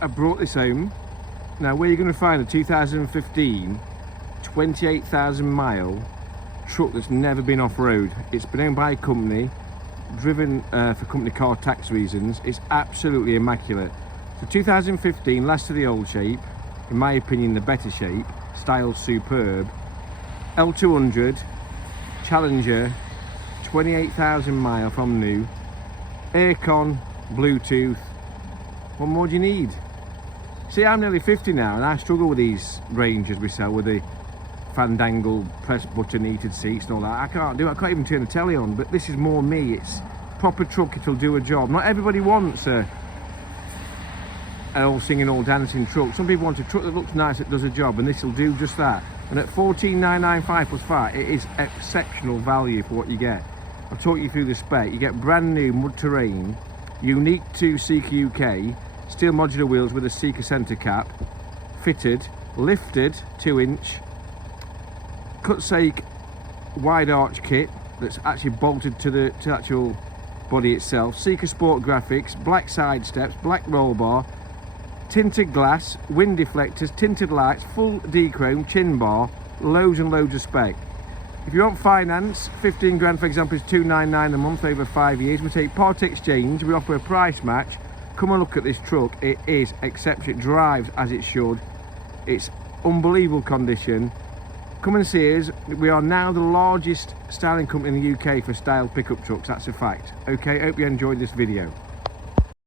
I brought this home. Now, where you're going to find a 2015 28,000 mile truck that's never been off-road. It's been owned by a company, driven for company car tax reasons. It's absolutely immaculate. So 2015, last of the old shape, in my opinion the better shape, styled superb. L200 Challenger, 28,000 mile from new, aircon, Bluetooth. What more do you need? See, I'm nearly 50 now and I struggle with these Rangers we sell with the fandangled press button heated seats and all that. I can't do it. I can't even turn the telly on, but this is more me. It's proper truck, it'll do a job. Not everybody wants an all singing, all dancing truck. Some people want a truck that looks nice, that does a job, and this will do just that. And at 14,995 plus VAT, it is exceptional value for what you get. I'll talk you through the spec. You get brand new mud terrain, unique to Seeker UK, steel modular wheels with a Seeker centre cap, fitted, lifted 2-inch, cut-sake wide arch kit that's actually bolted to the actual body itself. Seeker Sport graphics, black side steps, black roll bar, tinted glass, wind deflectors, tinted lights, full D-chrome, chin bar, loads and loads of spec. If you want finance, 15 grand for example is 299 a month over 5 years. We take part exchange, we offer a price match. Come and look at this truck. It is exceptional. It drives as it should. It's unbelievable condition. Come and see us. We are now the largest styling company in the UK for styled pickup trucks. That's a fact. Okay, hope you enjoyed this video.